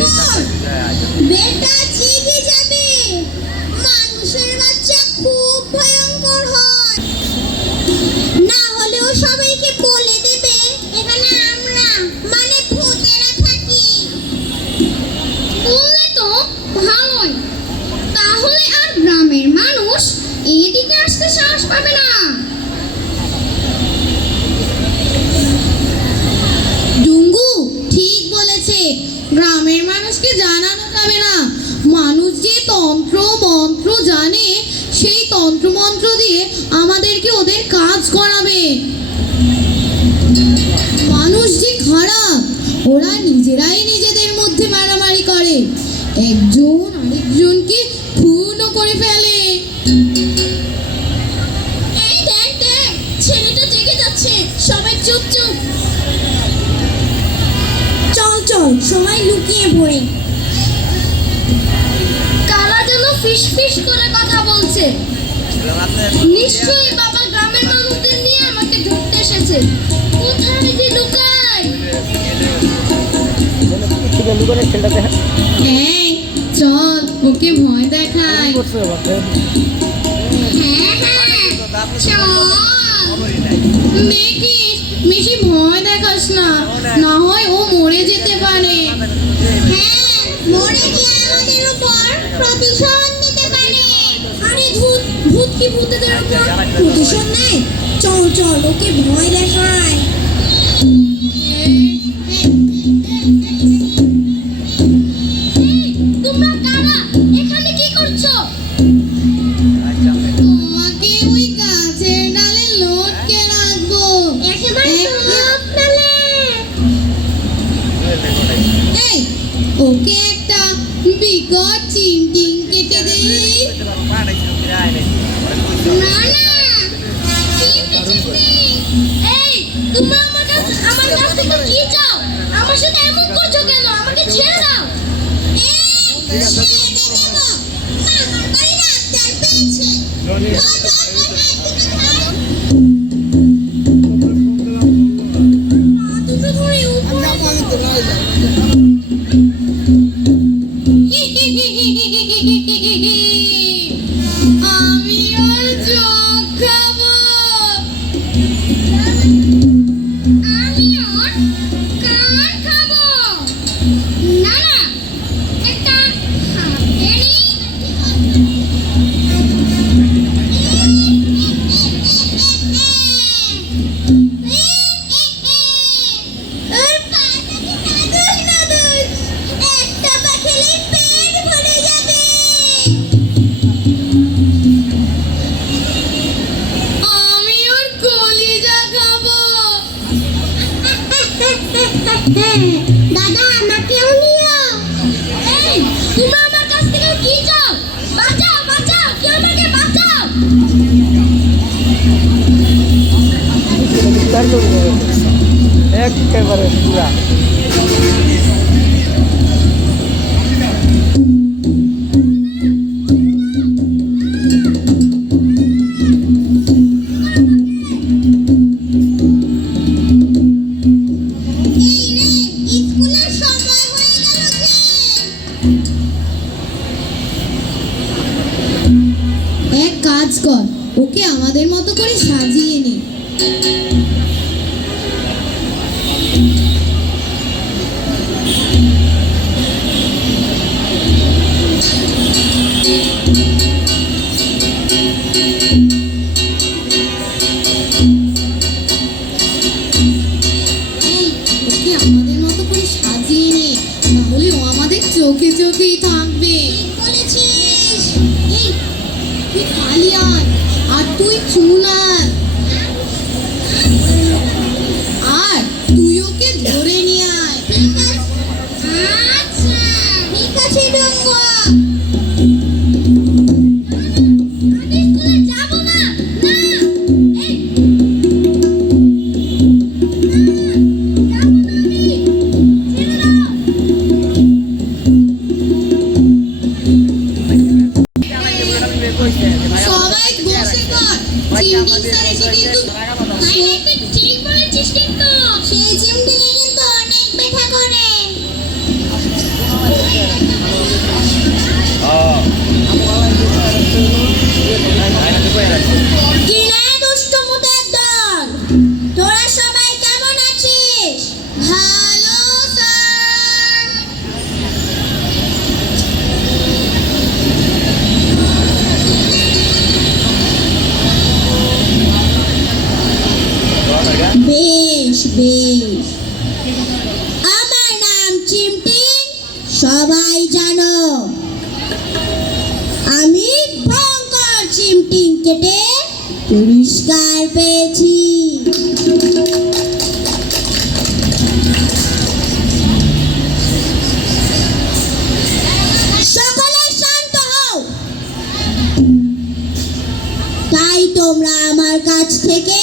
কর। বেটা জেগে যাবে। মানুষের বাচ্চা খুব ভয়ঙ্কর হয়। না হলেও সবাইকে বলে দেবে এখানে আমরা মানে ভূতেরা থাকি। বললে তো ভালোই। তাহলে আর গ্রামের মানুষ এদিকে আসতে সাহস পাবে না। ডুঙ্গু ঠিক বলেছে, গ্রামের মানুষকে জানানো যাবে না। মানুষ যে তন্ত্র মন্ত্র জানে, সেই তন্ত্র মন্ত্র দিয়ে আমাদেরকে ওদের কাজ করাবে। মানুষ যে খারাপ, ওরা নিজেরাই নিজেদের মধ্যে মারামারি করে, একজন আরেকজনকে খুনও করে ফেলে। এই দেখ দেখ, ছেলেটা জেগে যাচ্ছে, সবাই চুপ চুপ। চল চল সবাই লুকিয়ে পড়ে। কারা যেন ফিস ফিস করে কথা বলছে। নিশ্চয়ই বাবা গ্রামের মানুষদের নিয়ে আমাকে ধরতে এসেছে। কোথায় যে লুকাই? এই চল ওকে ভয় দেখাই। হ্যাঁ হ্যাঁ চল। দেখিস বেশি ভয় দেখাস না, না হয় ও মরে যেতে পারে। হ্যাঁ মরে গিয়ে আমাদের উপর প্রতিশোধ নিতে পারে। আরে ভূত ভূত কি ভূতেদের উপর প্রতিশোধ নেয়? চল চল ওকে ভয় দেখায়। তোমরা কারা? এখানে কি করছো? তোমাকে ওই গাছের ডালে লটকে রাখবো। একেবারে ডালে। এই ওকে একটা বিকট চিমটিং কেটে দেই। না না এই তোমরা আমার কাছ থেকে কি চাও? আমার সাথে এমন করছো কেন? আমাকে ছেড়ে দাও। আমি আর চোখ খাবো। আমি আর কান খাবো। না না একটা হাতেরই। একটা পা খেলে পেট ভরে যাবে। আমি ওর কলিজা খাবো। দাদা আমাকেও নিও। এই তোমরা আমার কাছ থেকে কি চাও? বাঁচাও বাঁচাও, কেউ আমাকে বাঁচাও। একেবারে পুরা এক কাজ কর, ওকে আমাদের মতো করে সাজিয়ে নে। ওকে আমাদের মতো করে সাজিয়ে নে, তাহলে ও আমাদের চোখে চোখেই থাকবে। বলেছিস। এই তুই খালি আয়, আর তুই চুল আয়, আর তুই ওকে ধরে নিয়ে আয়। আচ্ছা ঠিক আছে ডঙ্গা। আমি স্কুলে যাবো না। না এই সবাই বসে কর। চিমটিং স্যার এসে চিমটিং সবাই জানো, আমি ভয়ঙ্কর চিমটিং কেটে পুরস্কার পেয়েছি। সকলে শান্ত হও। তাই তোমরা আমার কাছ থেকে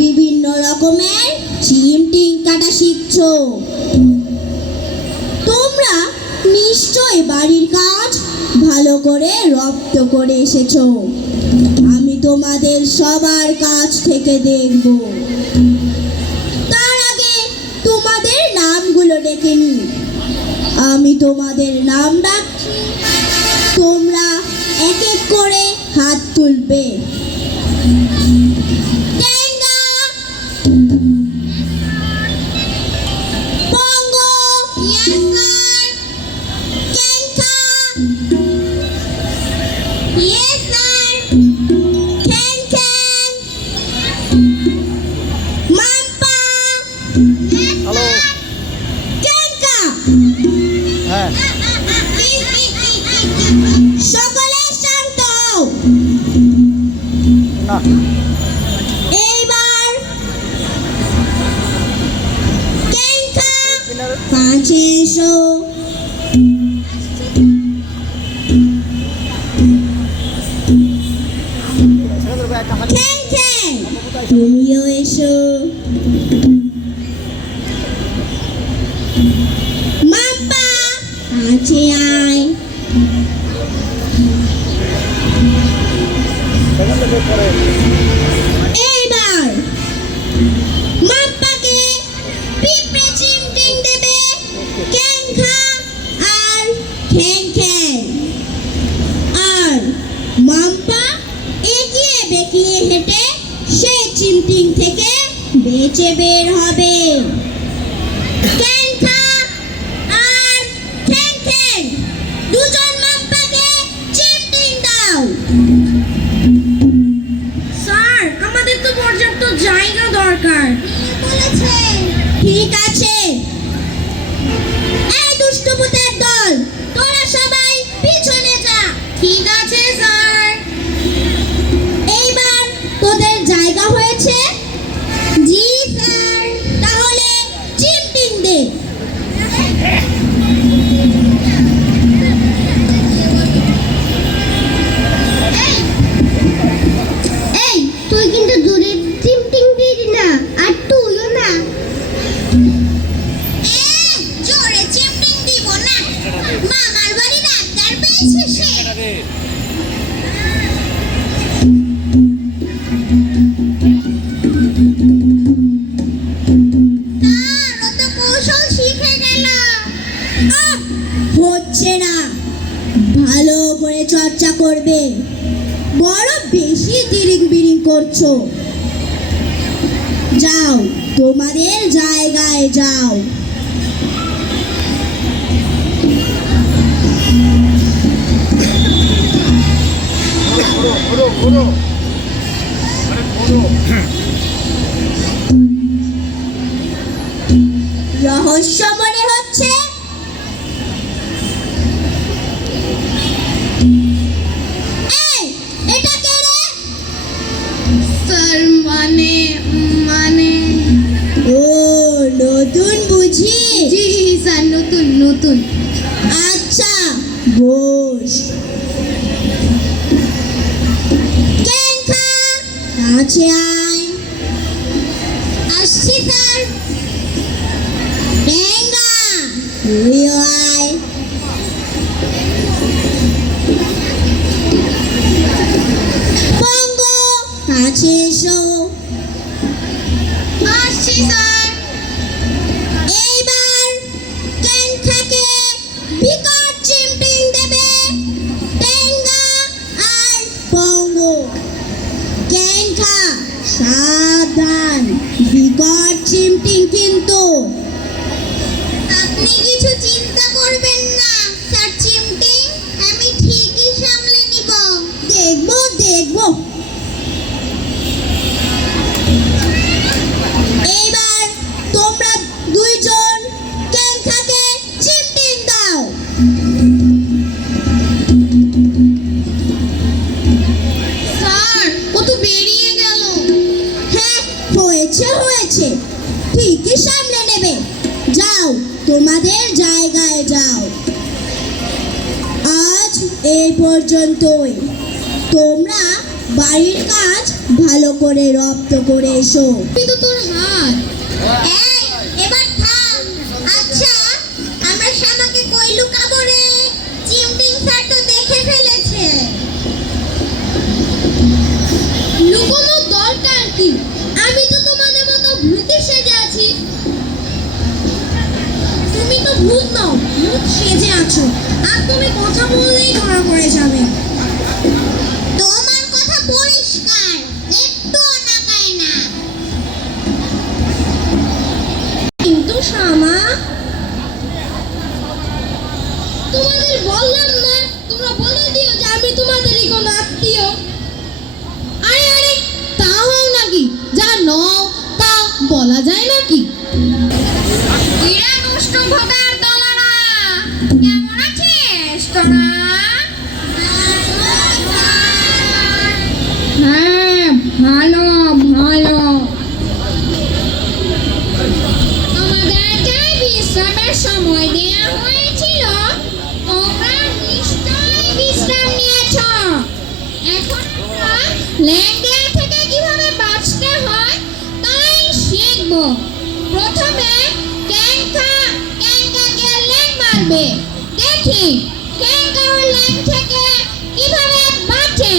বিভিন্ন রকমের চিমটিং কাটা শিখছো। তোমরা নিশ্চয় বাড়ির কাজ ভালো করে রপ্ত করে এসেছো। আমি তোমাদের সবার কাছ থেকে দেখব। তার আগে তোমাদের নামগুলো ডেকে নি। আমি তোমাদের নাম ডাকছি, তোমরা এক এক করে হাত তুলবে। Tenga, Pongo, yes sir, Kenka, yes sir, Khyang Khyang, Mampa, yes hello. sir, Kenka. হ্যাঁ, সকলে শান্ত হও। না এইবার কেঙ্কা কাছে এসো। খ্যাং খ্যাং তুমিও এসো। মাম্পা কাছে আয়। এইবার মাম্পাকে পিঁপড়ে চিমটিং দেবে কেঙ্কা আর খ্যাং খ্যাং। আর মাম্পা এগিয়ে বেঁকিয়ে হেঁটে সেই চিমটিং থেকে বেঁচে বের হবে। কেঙ্কা আর খ্যাং খ্যাং দুজন মাম্পাকে চিমটিং দাও। স্যার, আমাদের তো পর্যাপ্ত জায়গা দরকার। ঠিক আছে, এই দুষ্টপুতের দল, তোরা সবাই পিছনে যা। ঠিক আছে স্যার। এইবার তোদের জায়গা হয়েছে? জি স্যার। তাহলে চিমটিং দে। এই, তুই কিন্তু দূরে চিমটিং দিবি না, আর তুইও না। জোরে চিমটিং দিব না, মামার বাড়ি ডাক্তার পেয়েছে সে। স্যার, ও তো কৌশল শিখে গেল। হচ্ছে না, ভালো করে চর্চা করবে। বড় বেশি তিরিং বিরিং করছো। যাও, তোমাদের জায়গায় যাও। ঘুরো ঘুরো, আরে ঘুরো। রহস্য মনে হচ্ছে। এই, এটা কে রে? স্যার, মানে ও নতুন বুঝি? জি স্যার, নতুন। আচ্ছা, বস। কেঙ্কা কাছে আয়। আসছি স্যার। টেঙ্গা তুইও আয়। পঙ্গো কাছে এসো। আসছি স্যার। এইবার কেঙ্কাকে বিকট চিমটিং দেবে টেঙ্গা আর পঙ্গো। কেঙ্কা সাবধান, বিকট চিমটিং কিন্তু। আপনি কিছু চিন্তা করবেন না স্যার, চিমটিং আমি ঠিকই সামলে নিব। দেখবো। এইবার তোমরা দুইজন কেঙ্কাকে জায়গায় যাও। আজ এই পর্যন্তই। তোমরা বাড়ির কাজ ভালো করে রপ্ত করে এসো। কিন্তু তোর হাত। এই, এবার থাম। আচ্ছা, আমরা শ্যামাকে কই লুকাবো রে? চিমটিং স্যার তো দেখে ফেলেছে। লুকানোর দরকার কি? আমি তো তোমাদের মতো ভূতে সেজে আছি। তুমি তো ভূত নও, ভূত সেজে আছো। আর তুমি কথা বললেই ধরা পড়ে যাবে। তোমার কথা পরিষ্কার, একটু নাকায় না। কিন্তু শ্যামা, তোমাদের বললাম না, তোমরা বলে দিও যে আমি তোমাদেরই কোনো আত্মীয়। আরে আরে, তা হও নাকি? যা নও তা বলা যায় নাকি? ভোটার দলারা, কেমন আছিস তোরা? হ্যাঁ, ভালো ভালো। আমাদেরকে বিশ্রামের সময় দেওয়া হয়েছিল, তোমরা নিশ্চয়ই বিশ্রাম নিয়েছ। এখন আমরা ল্যাংড়া থেকে কিভাবে বাঁচতে হয় তাই শিখব। প্রথমে ক্যাঙ্কাকে ল্যাং মারবে, দেখি ক্যাঙ্কা ওর ল্যাং থেকে কিভাবে বাঁচে।